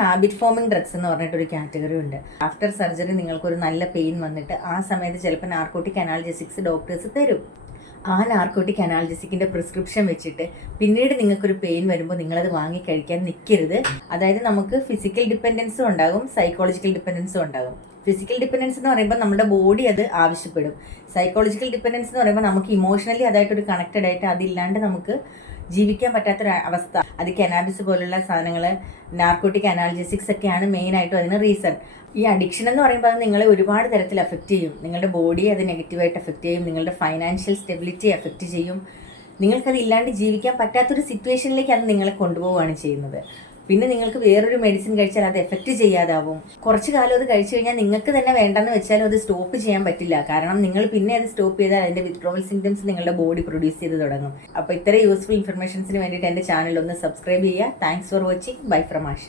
Habit forming drugs എന്ന് പറഞ്ഞിട്ടൊരു category ഉണ്ട്. ആഫ്റ്റർ സർജറി നിങ്ങൾക്കൊരു നല്ല പെയിൻ വന്നിട്ട് ആ സമയത്ത് ചിലപ്പോൾ നാർക്കോട്ടിക് അനാൾജസിക്സ് ഡോക്ടേഴ്സ് തരും. ആ നാർക്കോട്ടിക് അനാൾജസിക്കിൻ്റെ പ്രിസ്ക്രിപ്ഷൻ വെച്ചിട്ട് പിന്നീട് നിങ്ങൾക്കൊരു പെയിൻ വരുമ്പോൾ നിങ്ങളത് വാങ്ങിക്കഴിക്കാൻ നിൽക്കരുത്. അതായത് നമുക്ക് ഫിസിക്കൽ ഡിപ്പെൻഡൻസും ഉണ്ടാകും, സൈക്കോളജിക്കൽ ഡിപ്പെൻഡൻസും ഉണ്ടാകും. ഫിസിക്കൽ ഡിപ്പെൻഡൻസ് എന്ന് പറയുമ്പോൾ നമ്മുടെ ബോഡി അത് ആവശ്യപ്പെടും. സൈക്കോളജിക്കൽ ഡിപ്പെൻഡൻസ് എന്ന് പറയുമ്പോൾ നമുക്ക് ഇമോഷണലി അതായിട്ടൊരു കണക്റ്റഡ് ആയിട്ട് അതില്ലാണ്ട് നമുക്ക് ജീവിക്കാൻ പറ്റാത്തൊരു അവസ്ഥ. അത് കനാബിസ് പോലുള്ള സാധനങ്ങൾ, നാർക്കോട്ടിക് അനാൾജസിക്സ് ഒക്കെയാണ് മെയിനായിട്ടും അതിന് റീസൺ. ഈ അഡിക്ഷൻ എന്ന് പറയുമ്പോൾ അത് നിങ്ങളെ ഒരുപാട് തരത്തിൽ എഫക്റ്റ് ചെയ്യും. നിങ്ങളുടെ ബോഡിയെ അത് നെഗറ്റീവായിട്ട് എഫക്റ്റ് ചെയ്യും, നിങ്ങളുടെ ഫൈനാൻഷ്യൽ സ്റ്റെബിലിറ്റി എഫക്റ്റ് ചെയ്യും. നിങ്ങൾക്കത് ഇല്ലാണ്ട് ജീവിക്കാൻ പറ്റാത്തൊരു സിറ്റുവേഷനിലേക്ക് അത് നിങ്ങളെ കൊണ്ടുപോവുകയാണ് ചെയ്യുന്നത്. പിന്നെ നിങ്ങൾക്ക് വേറൊരു മെഡിസിൻ കഴിച്ചാൽ അത് എഫക്റ്റ് ചെയ്യാതാവും. കുറച്ച് കാലം അത് കഴിച്ചു കഴിഞ്ഞാൽ നിങ്ങൾക്ക് തന്നെ വേണ്ടെന്ന് വെച്ചാലും അത് സ്റ്റോപ്പ് ചെയ്യാൻ പറ്റില്ല. കാരണം നിങ്ങൾ പിന്നെ അത് സ്റ്റോപ്പ് ചെയ്താൽ അതിൻ്റെ വിത്ഡ്രോവൽ സിംറ്റംസ് നിങ്ങളുടെ ബോഡി പ്രൊഡ്യൂസ് ചെയ്ത് തുടങ്ങും. അപ്പോൾ ഇത്ര യൂസ്ഫുൾ ഇൻഫർമേഷൻസിന് വേണ്ടിയിട്ട് എൻ്റെ ചാനൽ ഒന്ന് സബ്സ്ക്രൈബ് ചെയ്യുക. Thanks for watching. Bye from Asha.